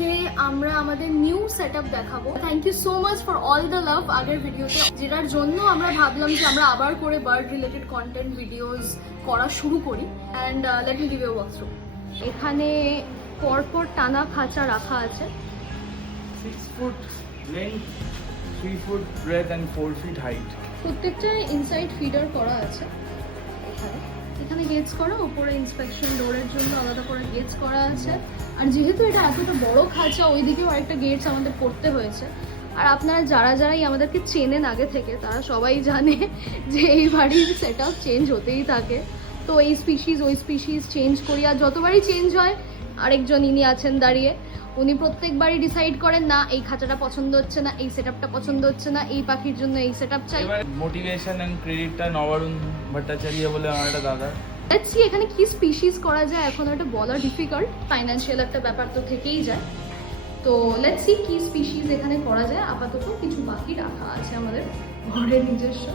আজকে আমরা আমাদের নিউ সেটআপ দেখাবো। Thank you so much for all the love আগের ভিডিওতে, যেটার জন্য আমরা ভাবলাম যে আমরা আবার করে বার্ড রিলেটেড কন্টেন্ট ভিডিওস করা শুরু করি। And let me give you walk through. এখানে পরপর টানা খাঁচা রাখা আছে। 6 foot length, 3 foot breadth and 4 feet height. প্রত্যেকটা ইনসাইড ফিডার করা আছে। এখানে গেটস করা, উপরে ইন্সপেকশন ডোরের জন্য আলাদা করে গেটস করা আছে। আর যেহেতু এটা এতটা বড় খাঁচা, ওইদিকেও আরেকটা গেটস আমাদের করতে হয়েছে। আর আপনারা যারাই আমাদেরকে চেনেন আগে থেকে, তারা সবাই জানে যে এই বাড়ির সেট আপ চেঞ্জ হতেই থাকে। তো এই স্পিসিস ওই স্পিসিস চেঞ্জ করি, আর যতবারই চেঞ্জ হয় আরেকজন ইনি আছেন দাঁড়িয়ে, উনি প্রত্যেকবারই ডিসাইড করেন না এই খাঁচাটা পছন্দ হচ্ছে না, এই সেটআপটা পছন্দ হচ্ছে না, এই পাখির জন্য এই সেটআপ চাই। এবার মোটিভেশন এন্ড ক্রেডিটটা নবরুণ ভট্টাচার্য বলে আমার একটা দাদা। লেটস সি এখানে কি স্পিসিস করা যায়, এখন ওটা বলা ডিফিকাল্ট, ফাইন্যান্সিয়াল একটা ব্যাপার তো থেকেই যায়। তো লেটস সি কি স্পিসিস এখানে করা যায়। আপাতত কিছু পাখি রাখা আছে আমাদের ঘরের নিজস্ব।